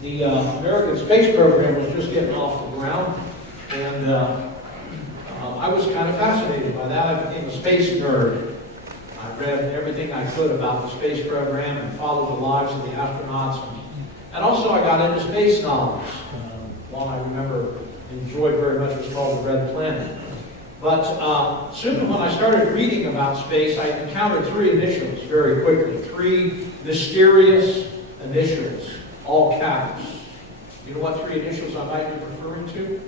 The American space program was just getting off the ground, and I was kind of fascinated by that. I became a space nerd. I read everything I could about the space program and followed the lives of the astronauts. And also I got into space novels. One I remember enjoyed very much was called The Red Planet. But soon when I started reading about space, I encountered three initials very quickly. Three mysterious initials, all caps. You know what three initials I might be referring to?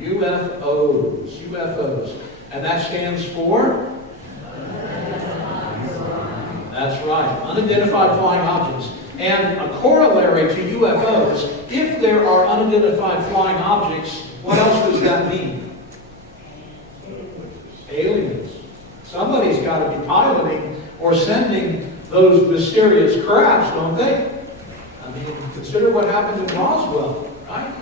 UFOs. UFOs. And that stands for? That's right. Unidentified flying objects. And a corollary to UFOs, if there are unidentified flying objects, what else does that mean? Aliens. Somebody's got to be piloting or sending those mysterious crafts, don't they? I mean, consider what happened in Roswell, right?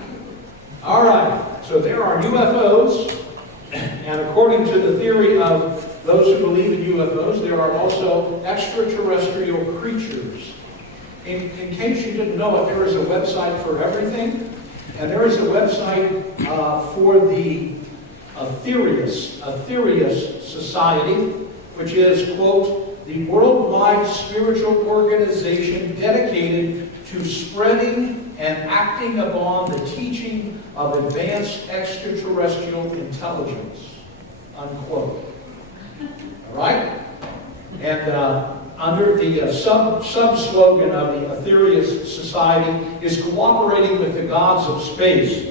All right. So there are UFOs, and according to the theory of those who believe in UFOs, there are also extraterrestrial creatures. In case you didn't know it, there is a website for everything. And there is a website for the Aetherius Society, which is, quote, the worldwide spiritual organization dedicated to spreading and acting upon the teaching of advanced extraterrestrial intelligence, unquote. All right? And under the sub-slogan of the Aetherius Society is cooperating with the gods of space.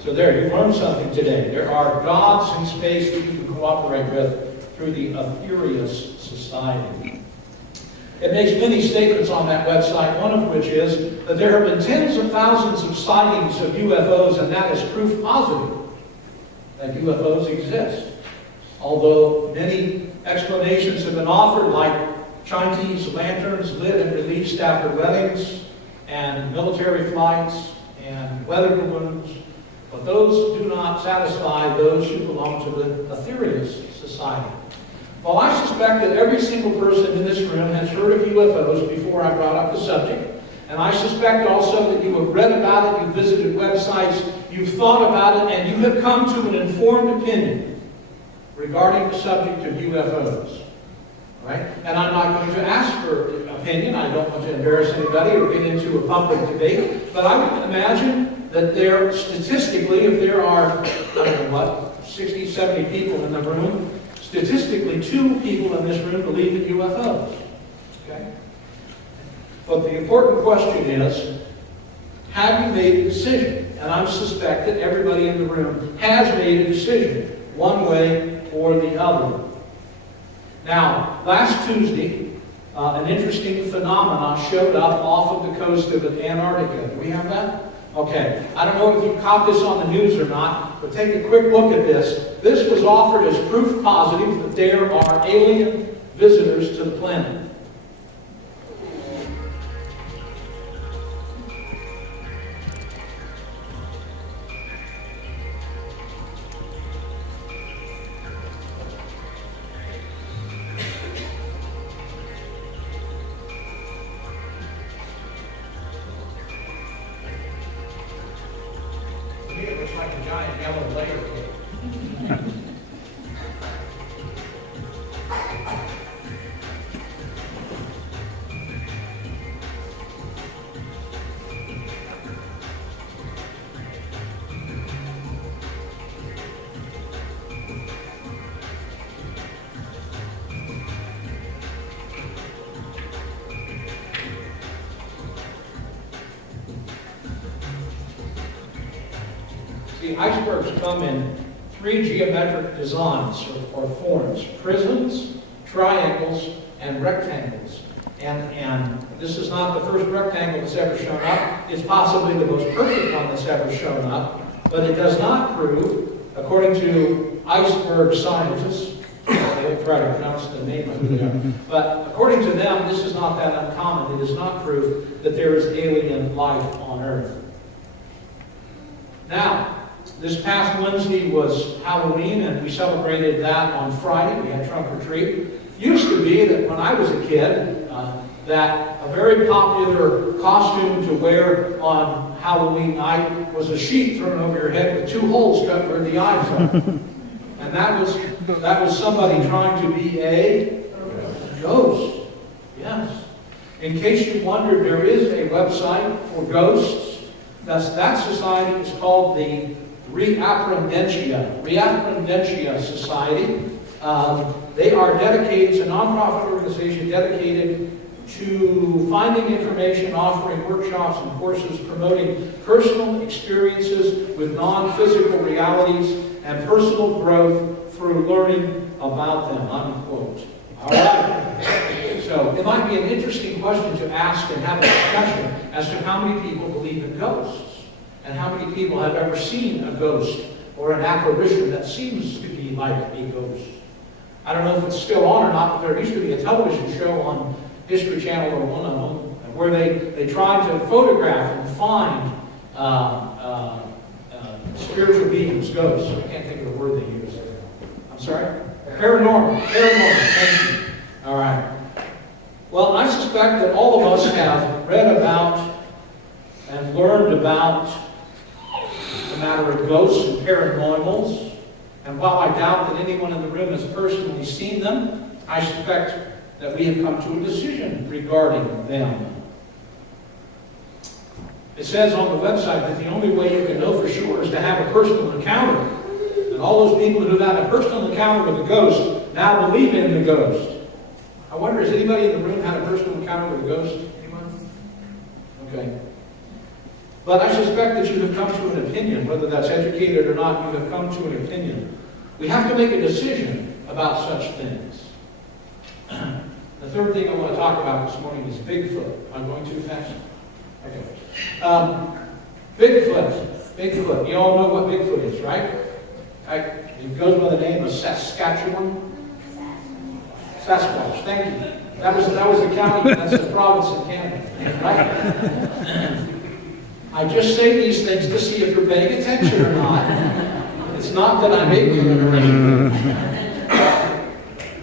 So there, you've learned something today. There are gods in space that you can cooperate with through the Aetherius Society. It makes many statements on that website, one of which is that there have been tens of thousands of sightings of UFOs, and that is proof positive that UFOs exist. Although many explanations have been offered, like Chinese lanterns lit and released after weddings, and military flights, and weather balloons, but those do not satisfy those who belong to the Aetherius Society. Well, I suspect that every single person in this room has heard of UFOs before I brought up the subject, and I suspect also that you have read about it, you've visited websites, you've thought about it, and you have come to an informed opinion regarding the subject of UFOs. Right? And I'm not going to ask for opinion. I don't want to embarrass anybody or get into a public debate. But I would imagine that there, statistically, if there are, I don't know what, 60, 70 people in the room, statistically 2 people in this room believe in UFOs. Okay? But the important question is, have you made a decision? And I suspect that everybody in the room has made a decision, one way or the other. Now, last Tuesday, an interesting phenomenon showed up off of the coast of Antarctica. Do we have that? Okay. I don't know if you caught this on the news or not, but take a quick look at this. This was offered as proof positive that there are alien visitors to the planet. It looks like a giant yellow layer cake. The icebergs come in 3 geometric designs or forms: prisms, triangles, and rectangles. And this is not the first rectangle that's ever shown up. It's possibly the most perfect one that's ever shown up, but it does not prove, according to iceberg scientists, they will try to pronounce the name of it, but according to them, this is not that uncommon. It is not proof that there is alien life on Earth. Now, this past Wednesday was Halloween, and we celebrated that on Friday. We had trunk or treat. Used to be that when I was a kid, that a very popular costume to wear on Halloween night was a sheet thrown over your head with 2 holes cut where the eyes are. And that was somebody trying to be a ghost. Yes. In case you wondered, there is a website for ghosts. That society is called the Reapparendentia Society. They are dedicated, it's a nonprofit organization dedicated to finding information, offering workshops and courses, promoting personal experiences with non-physical realities and personal growth through learning about them, unquote. All right. So it might be an interesting question to ask and have a discussion as to how many people believe in ghosts and how many people have ever seen a ghost or an apparition that seems to be like a ghost. I don't know if it's still on or not, but there used to be a television show on History Channel or one of them where they tried to photograph and find spiritual beings, ghosts. I can't think of the word they use. I'm sorry? Paranormal. Thank you. All right. Well, I suspect that all of us have read about and learned about the matter of ghosts and paranormals. And while I doubt that anyone in the room has personally seen them, I suspect that we have come to a decision regarding them. It says on the website that the only way you can know for sure is to have a personal encounter. And all those people who've had a personal encounter with a ghost now believe in the ghost. I wonder, has anybody in the room had a personal encounter with a ghost? Anyone? Okay. But I suspect that you have come to an opinion, whether that's educated or not, you have come to an opinion. We have to make a decision about such things. The third thing I want to talk about this morning is Bigfoot. I'm going too fast? Okay. Bigfoot. You all know what Bigfoot is, right? It goes by the name of Saskatchewan. Sasquatch, thank you. That was the county, that's the province in Canada, right? I just say these things to see if you're paying attention or not. It's not that I'm ignorant or anything.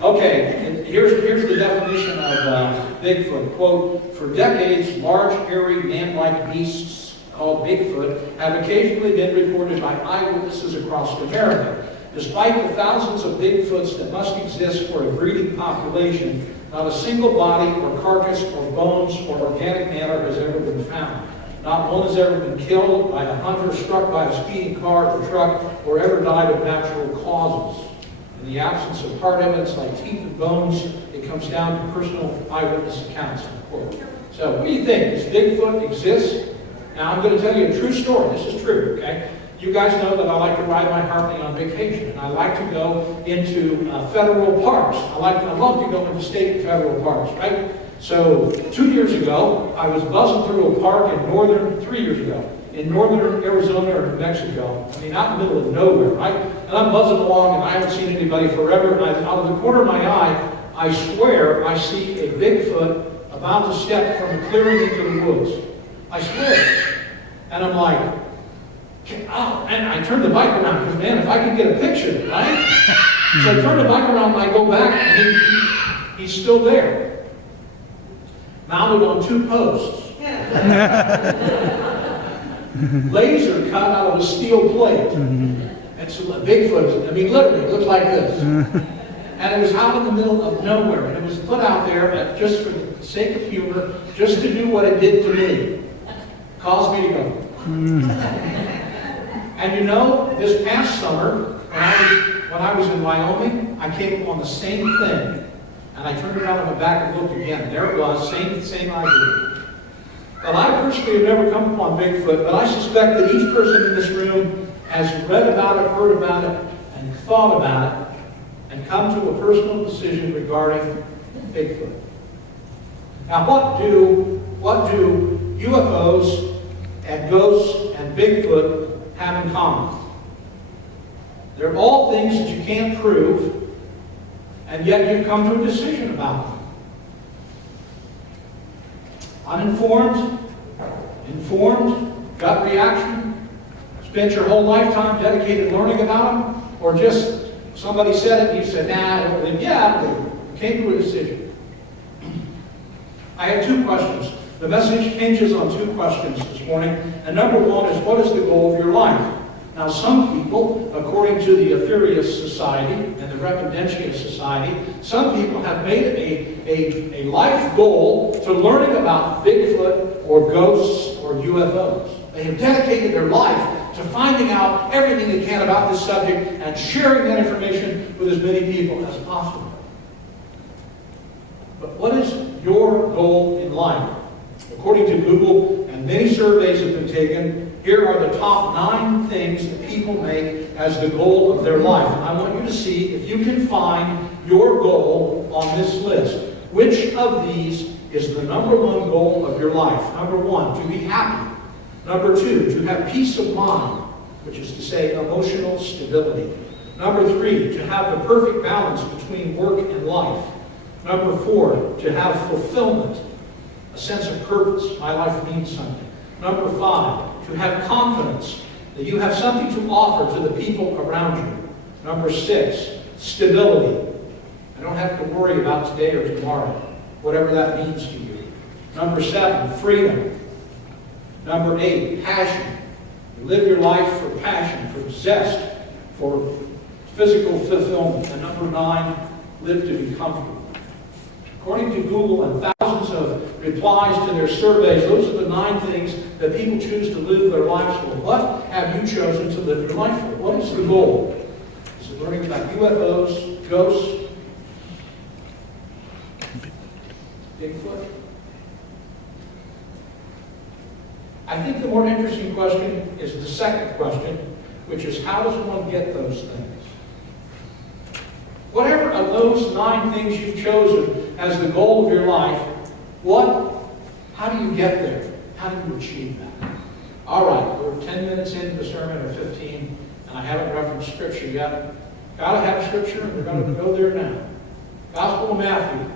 Okay, here's the definition of Bigfoot. Quote, for decades, large, hairy, man-like beasts called Bigfoot have occasionally been reported by eyewitnesses across America. Despite the thousands of Bigfoots that must exist for a breeding population, not a single body or carcass or bones or organic matter has ever been found. Not one has ever been killed by a hunter, struck by a speeding car or truck, or ever died of natural causes. In the absence of hard evidence like teeth and bones, it comes down to personal eyewitness accounts. Unquote. So what do you think? Does Bigfoot exist? Now I'm going to tell you a true story. This is true, okay? You guys know that I like to ride my Harley on vacation, and I like to go into federal parks. I love to go into state and federal parks, right? So 2 years ago, I was buzzing through a park in 3 years ago, in northern Arizona or New Mexico. I mean, out in the middle of nowhere, right? And I'm buzzing along, and I haven't seen anybody forever. And out of the corner of my eye, I swear I see a Bigfoot about to step from a clearing into the woods. I swear. And I'm like, oh, and I turn the bike around, because man, if I could get a picture, right? So I turn the bike around, and I go back, and he's still there. Mounted on 2 posts. Laser cut out of a steel plate. And so a Bigfoot, I mean, literally, it looked like this. And it was out in the middle of nowhere. And it was put out there just for the sake of humor, just to do what it did to me. Caused me to go. And you know, this past summer, when I was in Wyoming, I came upon the same thing. And I turned around on my back and looked again. There it was, same idea. Well, I personally have never come upon Bigfoot, but I suspect that each person in this room has read about it, heard about it, and thought about it, and come to a personal decision regarding Bigfoot. Now, what do UFOs and ghosts and Bigfoot have in common? They're all things that you can't prove, and yet you've come to a decision about them. Uninformed, informed, gut reaction, spent your whole lifetime dedicated learning about them, or just somebody said it and you said, nah, I don't believe it. Yeah, I believe it. You came to a decision. I I have two questions. The message hinges on two questions this morning. And number one is, what is the goal of your life? Now, some people, according to the Aetherius Society and the Rependentia Society, some people have made it a life goal to learning about Bigfoot or ghosts or UFOs. They have dedicated their life to finding out everything they can about this subject and sharing that information with as many people as possible. But what is your goal in life? According to Google, and many surveys have been taken, here are the top 9 things that people make as the goal of their life. And I want you to see if you can find your goal on this list. Which of these is the number one goal of your life? Number 1, to be happy. Number 2, to have peace of mind, which is to say emotional stability. Number 3, to have the perfect balance between work and life. Number 4, to have fulfillment, a sense of purpose. My life means something. Number 5, to have confidence that you have something to offer to the people around you. Number 6, stability. I don't have to worry about today or tomorrow, whatever that means to you. Number 7, freedom. Number 8, passion. You live your life for passion, for zest, for physical fulfillment. And number 9, live to be comfortable. According to Google and thousands of replies to their surveys, those are the 9 things that people choose to live their lives for. What have you chosen to live your life for? What is the goal? Is it learning about UFOs, ghosts, Bigfoot? I think the more interesting question is the second question, which is, how does one get those things? Whatever of those 9 things you've chosen as the goal of your life, how do you get there? How do you achieve that? All right, we're 10 minutes into the sermon, or 15, and I haven't referenced Scripture yet. Got to have Scripture, and we're going to go there now. Gospel of Matthew.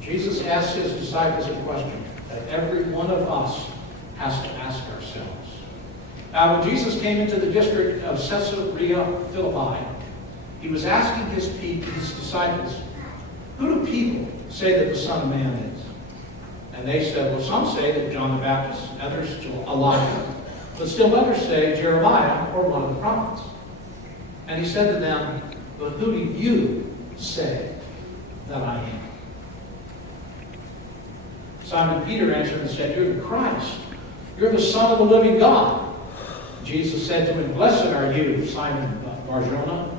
Jesus asked his disciples a question that every one of us has to ask ourselves. Now, when Jesus came into the district of Caesarea Philippi, he was asking his disciples, who do people say that the Son of Man is? And they said, well, some say that John the Baptist, others Elijah, but still others say Jeremiah or one of the prophets. And he said to them, but who do you say that I am? Simon Peter answered and said, you're the Christ. You're the Son of the living God. Jesus said to him, blessed are you, Simon Bar-Jonah,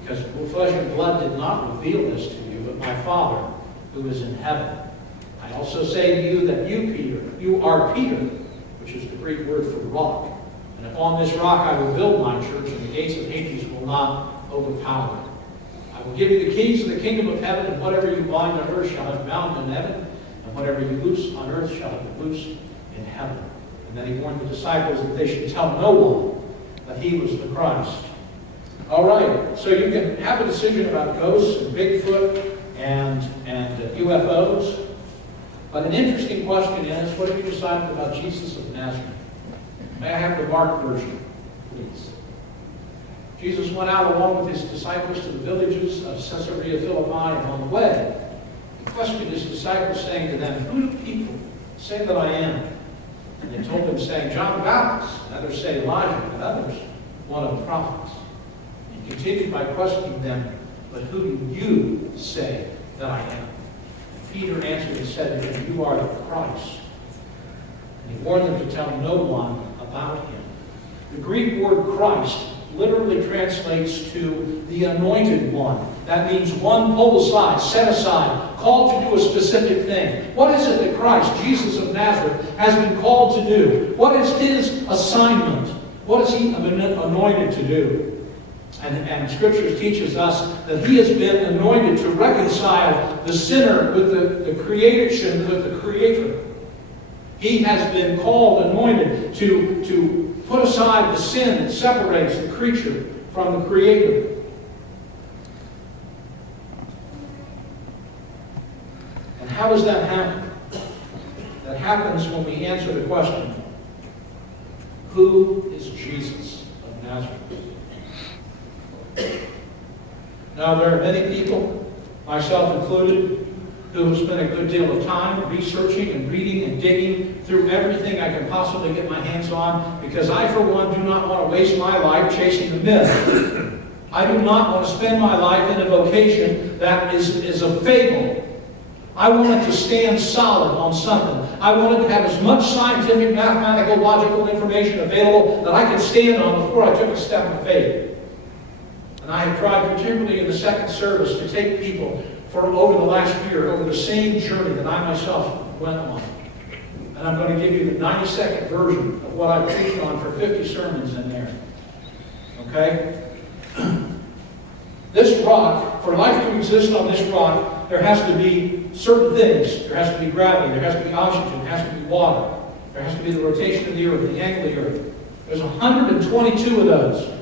because flesh and blood did not reveal this to you, but my Father who is in heaven. I also say to you that you are Peter, which is the Greek word for rock. And upon this rock I will build my church, and the gates of Hades will not overpower it. I will give you the keys of the kingdom of heaven, and whatever you bind on earth shall be bound in heaven, and whatever you loose on earth shall be loosed in heaven. And then he warned the disciples that they should tell no one that he was the Christ. All right, so you can have a decision about ghosts and Bigfoot and UFOs. But an interesting question is, what have you decided about Jesus of Nazareth? May I have the Mark version, please? Jesus went out along with his disciples to the villages of Caesarea Philippi, and on the way, he questioned his disciples, saying to them, who do people say that I am? And they told him, saying, John the Baptist, and others say Elijah, and others one of the prophets. He continued by questioning them, but who do you say that I am? And Peter answered and said to him, you are the Christ. And he warned them to tell no one about him. The Greek word Christ literally translates to the anointed one. That means one pulled aside, set aside, called to do a specific thing. What is it that Christ, Jesus of Nazareth, has been called to do? What is his assignment? What is he anointed to do? And Scripture teaches us that he has been anointed to reconcile the sinner with the creation, with the Creator. He has been called, anointed, to put aside the sin that separates the creature from the Creator. And how does that happen? That happens when we answer the question, who is Jesus of Nazareth? Now, there are many people, myself included, who have spent a good deal of time researching and reading and digging through everything I can possibly get my hands on, because I, for one, do not want to waste my life chasing a myth. I do not want to spend my life in a vocation that is a fable. I wanted to stand solid on something. I wanted to have as much scientific, mathematical, logical information available that I could stand on before I took a step of faith. And I have tried, particularly in the second service, to take people for over the last year, over the same journey that I myself went on. And I'm going to give you the 90-second version of what I preached on for 50 sermons in there. Okay? This rock, for life to exist on this rock, there has to be certain things. There has to be gravity, there has to be oxygen, there has to be water, there has to be the rotation of the earth, the angle of the earth. There's 122 of those.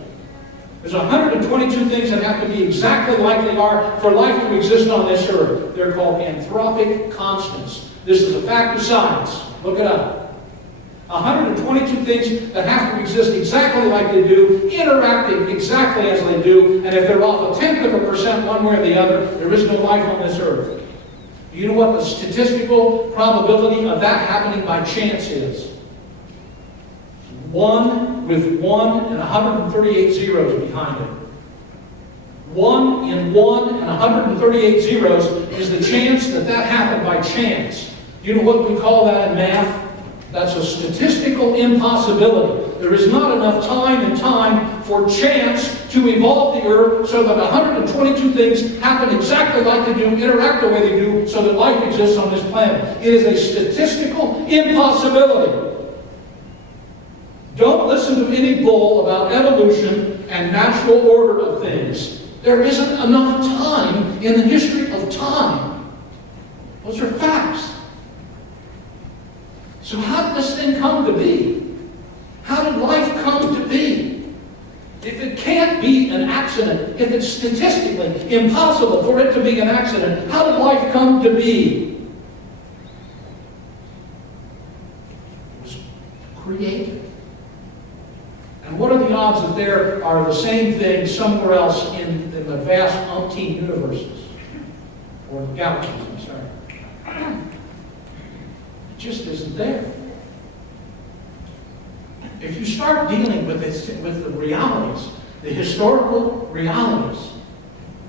There's 122 things that have to be exactly like they are for life to exist on this earth. They're called anthropic constants. This is a fact of science. Look it up. 122 things that have to exist exactly like they do, interacting exactly as they do, and if they're off 0.1% one way or the other, there is no life on this earth. Do you know what the statistical probability of that happening by chance is? 1 with 1 and 138 zeros behind it. 1 in 1 and 138 zeros is the chance that that happened by chance. Do you know what we call that in math? That's a statistical impossibility. There is not enough time for chance to evolve the earth so that 122 things happen exactly like they do, interact the way they do, so that life exists on this planet. It is a statistical impossibility. Don't listen to any bull about evolution and natural order of things. There isn't enough time in the history of time. Those are facts. So how did this thing come to be? How did life come to be? If it can't be an accident, if it's statistically impossible for it to be an accident, how did life come to be? It was created. And what are the odds that there are the same thing somewhere else in the vast umpteen universes? Or galaxies, I'm sorry. It just isn't there. If you start dealing with the realities, the historical realities,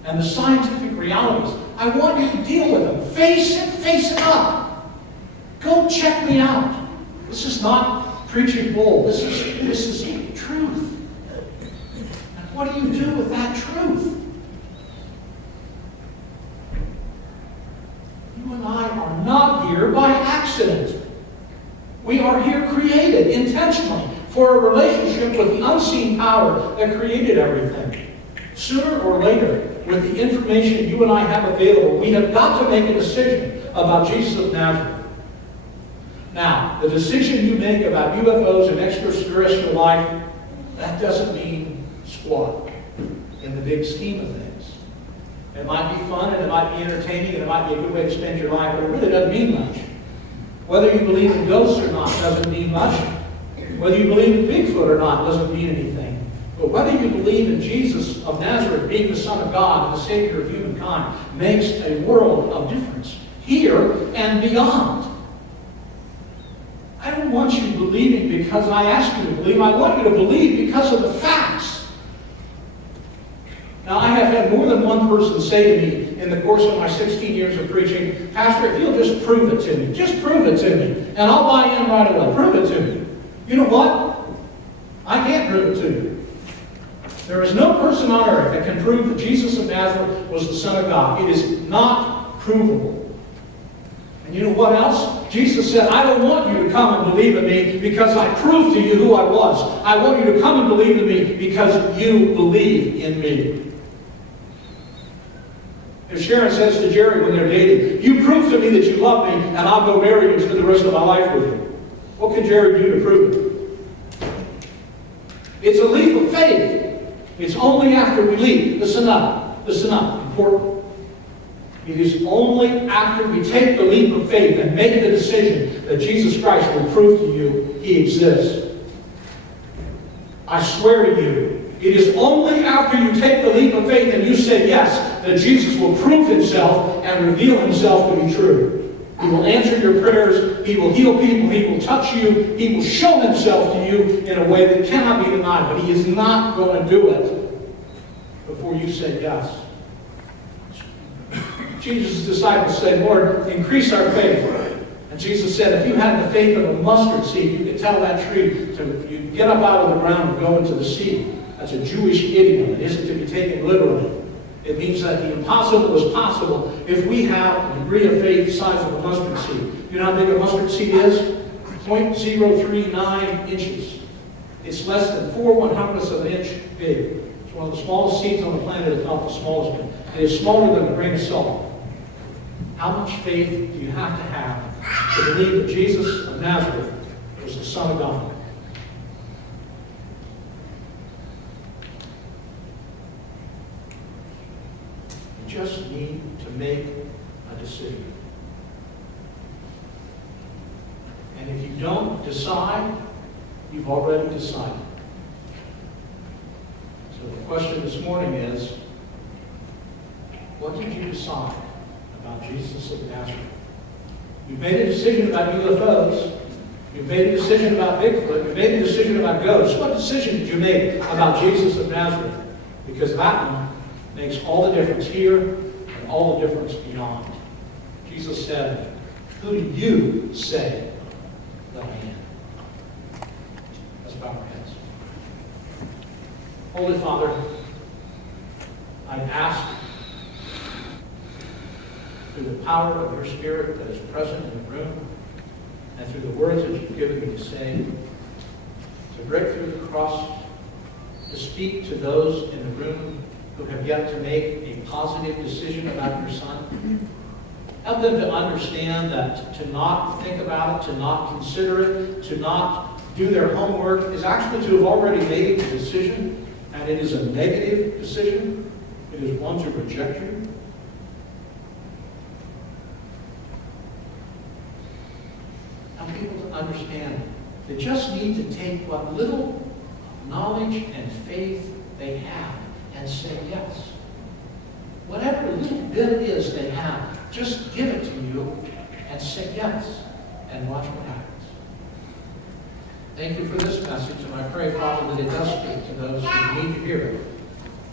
and the scientific realities, I want you to deal with them. Face it up. Go check me out. This is not preaching bull. This is truth. And what do you do with that truth? You and I are not here by accident. We are here created intentionally for a relationship with the unseen power that created everything. Sooner or later, with the information you and I have available, we have got to make a decision about Jesus of Nazareth. Now, the decision you make about UFOs and extraterrestrial life, that doesn't mean squat in the big scheme of things. It might be fun, and it might be entertaining, and it might be a good way to spend your life, but it really doesn't mean much. Whether you believe in ghosts or not doesn't mean much. Whether you believe in Bigfoot or not doesn't mean anything. But whether you believe in Jesus of Nazareth being the Son of God and the Savior of humankind makes a world of difference here and beyond. I don't want you believing because I ask you to believe. I want you to believe because of the facts. Now, I have had more than one person say to me in the course of my 16 years of preaching, Pastor, if you'll just prove it to me. Just prove it to me, and I'll buy in right away. Prove it to me. You know what? I can't prove it to you. There is no person on earth that can prove that Jesus of Nazareth was the Son of God. It is not provable. And you know what else? Jesus said, I don't want you to come and believe in me because I proved to you who I was. I want you to come and believe in me because you believe in me. If Sharon says to Jerry when they're dating, you prove to me that you love me and I'll go marry you and spend the rest of my life with you. What can Jerry do to prove it? It's a leap of faith. It's only after we leap. Listen up. Listen up. Important. It is only after we take the leap of faith and make the decision that Jesus Christ will prove to you He exists. I swear to you, it is only after you take the leap of faith and you say, yes, that Jesus will prove himself and reveal himself to be true. He will answer your prayers. He will heal people. He will touch you. He will show himself to you in a way that cannot be denied. But he is not going to do it before you say yes. Jesus' disciples said, Lord, increase our faith. And Jesus said, if you had the faith of a mustard seed, you could tell that tree to get up out of the ground and go into the sea. That's a Jewish idiom. It isn't to be taken literally. It means that the impossible is possible if we have a degree of faith the size of a mustard seed. You know how big a mustard seed is? 0.039 inches. It's less than 4/100ths of an inch big. It's one of the smallest seeds on the planet, if not the smallest one. It is smaller than a grain of salt. How much faith do you have to believe that Jesus of Nazareth was the Son of God? You just need to make a decision. And if you don't decide, you've already decided. So the question this morning is, what did you decide about Jesus of Nazareth? You've made a decision about UFOs. You've made a decision about Bigfoot. You've made a decision about ghosts. What decision did you make about Jesus of Nazareth? Because that one makes all the difference here and all the difference beyond. Jesus said, who do you say that I am? Let's bow our heads. Holy Father, I ask through the power of your Spirit that is present in the room, and through the words that you've given me to say, to break through the cross, to speak to those in the room who have yet to make a positive decision about your Son. Help them to understand that to not think about it, to not consider it, to not do their homework is actually to have already made a decision, and it is a negative decision. It is one to reject you. Help people to understand they just need to take what little knowledge and faith they have and say yes. Whatever little bit it is they have, just give it to you and say yes and watch what happens. Thank you for this message, and I pray, Father, that it does speak to those who need to hear it.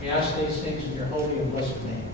We ask these things in your holy and blessed name.